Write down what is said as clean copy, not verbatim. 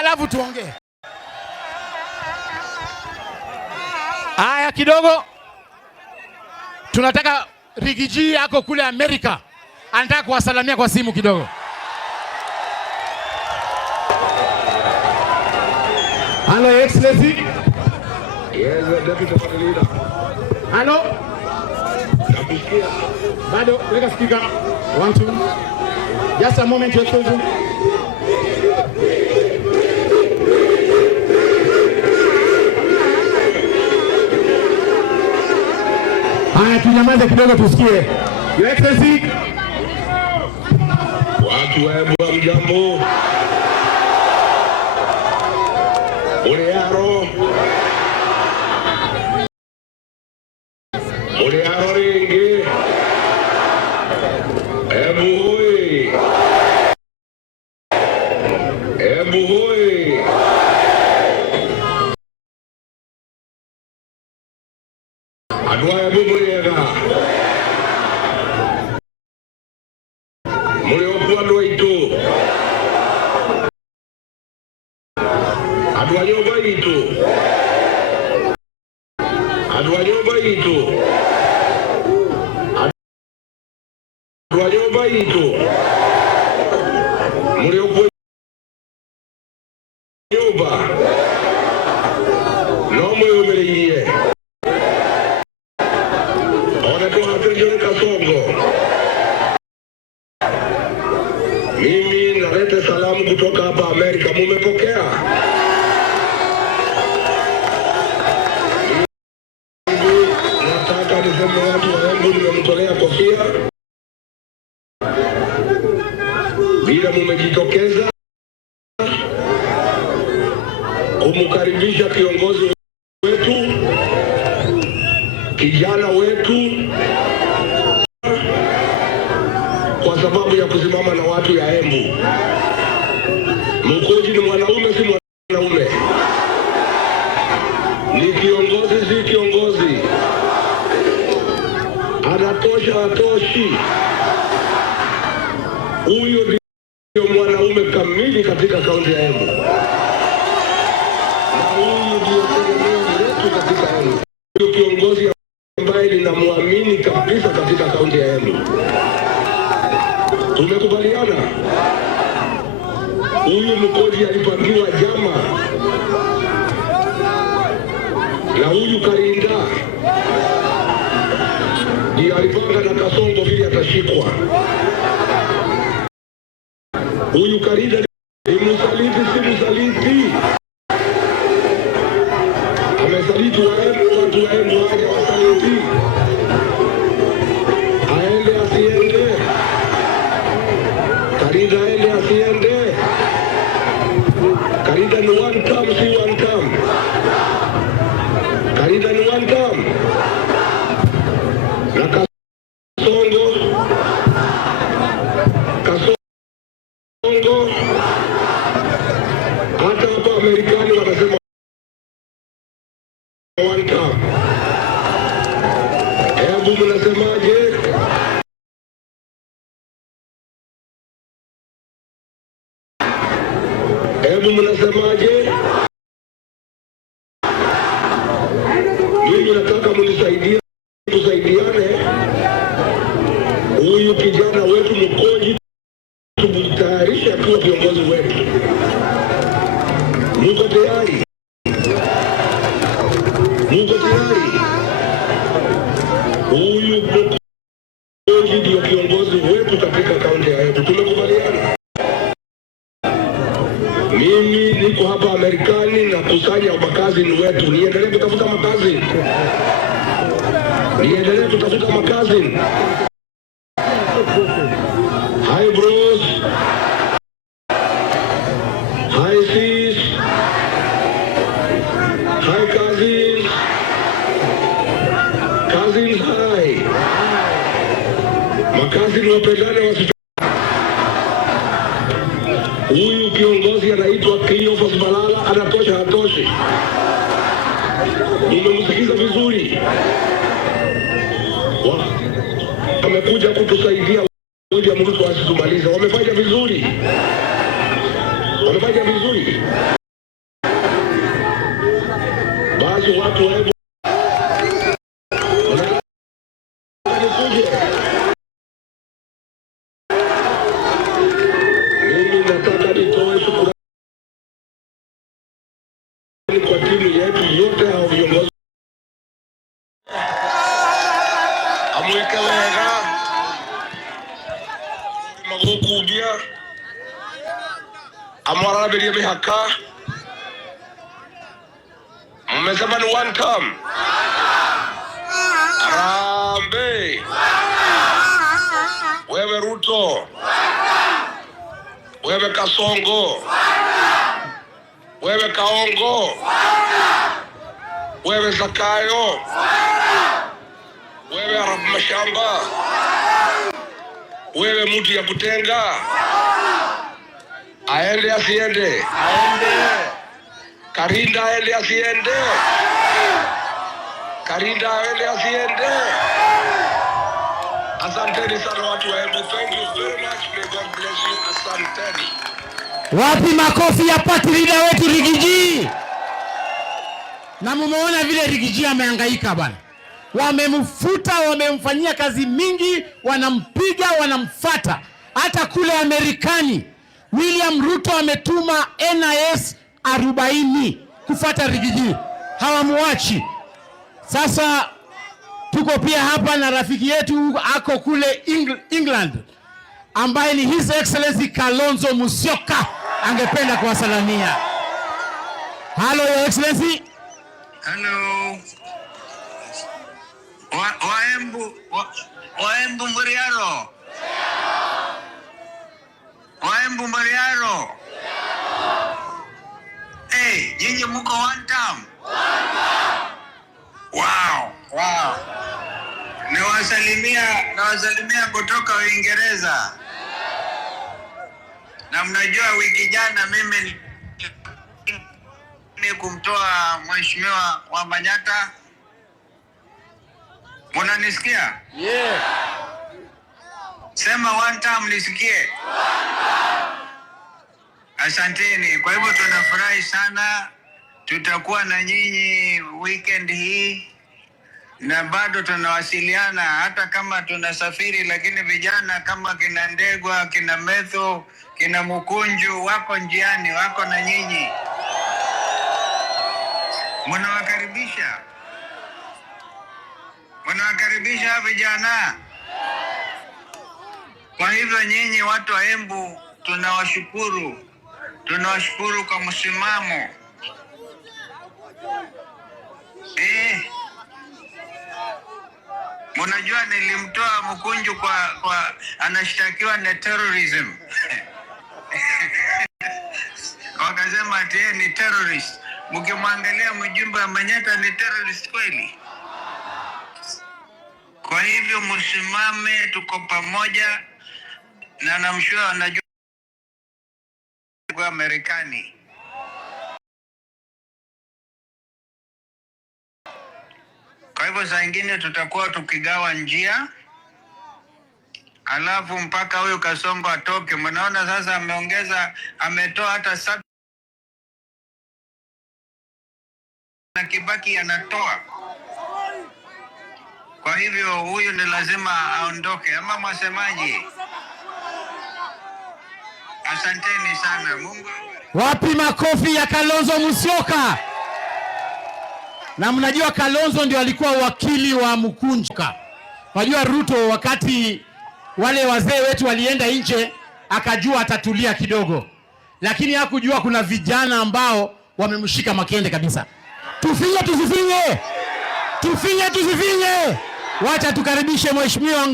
alafu tuongee. Haya kidogo. Tunataka Rigiji yako kule Amerika. Anataka kuwasalamia kwa simu kidogo. Hello, Excellency. Yes, Deputy Leader. Hello. Nakusikia. Bado, weka speaker. 1 2. Just a moment, Your Excellency. Haya, tunyamaze kidogo tusikie. Your Excellency. Watu wa mjambo. Uliaro ringi. Ebu hoi. Adwa ebu muriega. Murioku adwa itu. Adwa nyoba itu. Adwa nyoba itu. Adwa nyoba itu. Murioku nyoba. No mweumeliye. Ona tu hatujone Kasongo. Mimi naleta salamu kutoka hapa Amerika. Mumepokea? Nataka niseme watu wa Embu nimemtolea kofia. Bila mumejitokeza kumkaribisha kiongozi wetu, kijana wetu, kwa sababu ya kusimama na watu ya Embu. Mkuji ni mwanaume, si mwanaume. Ni kiongozi, si kiongozi. Anatosha, atoshi. Huyo ndio mwanaume kamili katika kaunti ya Embu. Na huyu ndio tegemeo letu katika Embu. Huyo kiongozi ambaye ninamwamini kabisa katika kaunti ya Embu. Tumekubaliana. Huyu Mkoji alipangiwa jama na huyu Karinda ndiye alipanga na Kasongo vile atashikwa. Huyu Karinda ni msaliti, si msaliti. Amesaliti watu wa Embu waje wasaliti. Aende asiende. Karinda aende asiende. Karinda ni one term, si one term. Karinda ni one term. Na Kasongo hata hapa Amerikani wanasema one term. Hebu mnasemaje? Hebu mnasemaje? Mimi nataka mnisaidie, tusaidiane. Huyu kijana wetu Mkoji tumtayarishe kuwa viongozi wetu. Muko tayari? Muko tayari? Huyu Mkoji ndio kiongozi wetu katika kaunti ya Embu. Tumekubaliana. Mimi niko hapa Amerikani na kusanya makazi ni wetu. Niendelee kutafuta makazi. Niendelee kutafuta makazi. Hi bros. Hi sis. Hi cousins. Cousins hi. Makazi ni wapendane wasipendane. Huyu kiongozi anaitwa Cleophas Malala, anatosha hatoshi? Nimemsikiza vizuri. Wamekuja kutusaidia William Ruto asitumalize. Wamefanya vizuri. Wamefanya Mnafanya vizuri. Basi watu wa Embu mimi nataka nitoe shukrani kwa timu yetu yote au viongozi amweke wega magukubia amwarabirie mihaka. Mmesema ni one term. Arambe. Wewe Ruto. Wewe Kasongo. Wewe Kaongo. Wewe Zakayo. Wewe Arab Mashamba. Wewe mtu ya Butenga. Aende asiende? Aende. Karinda aende asiende? Karinda aende asiende? Asanteni sana watu wa Embu. Thank you very much. May God bless you. Asanteni. Wapi makofi ya party leader wetu Rigiji? Na mumeona vile Rigiji amehangaika bwana. Wamemfuta, wamemfanyia kazi mingi, wanampiga, wanamfuata. Hata kule Amerikani William Ruto ametuma NIS 40 kufuata Rigiji. Hawamuachi. Sasa tuko pia hapa na rafiki yetu ako kule England ambaye ni His Excellency Kalonzo Musyoka, angependa kuwasalamia. Hello Your Excellency. Hello. Waembu Muriaro. Waembu Muriaro. Hey, nyinyi muko one term. Wow. Nawasalimia kutoka Uingereza. Na mnajua wiki jana mimi ni kumtoa Mheshimiwa Wambanyata. Munanisikia? Yeah. Sema one term nisikie. Asanteni. Kwa hivyo tunafurahi sana. Tutakuwa na nyinyi weekend hii. Na bado tunawasiliana hata kama tunasafiri, lakini vijana kama kina Ndegwa, kina Metho, kina Mukunju wako njiani, wako na nyinyi. Mnawakaribisha vijana. Kwa hivyo nyinyi watu wa Embu tunawashukuru kwa msimamo. Mnajua nilimtoa Mukunju kwa anashtakiwa na terrorism. Wakasema ati ni terrorist. Mkimwangalia mjumbe wa Manyata ni terrorist kweli. Kwa hivyo msimame, tuko pamoja, na namshukuru anajua kwa Marekani. Kwa hivyo saa ingine tutakuwa tukigawa njia, alafu mpaka huyo Kasongo atoke. Mnaona sasa ametoa hata na Kibaki anatoa. Kwa hivyo huyu ni lazima aondoke, ama mwasemaji? Asanteni sana. Mungu. Wapi makofi ya Kalonzo Musyoka? Na mnajua Kalonzo ndio alikuwa wakili wa Mukunju. Unajua Ruto wakati wale wazee wetu walienda nje akajua atatulia kidogo. Lakini hakujua kuna vijana ambao wamemshika makende kabisa. Tufinye tusifinye. Wacha tukaribishe mheshimiwa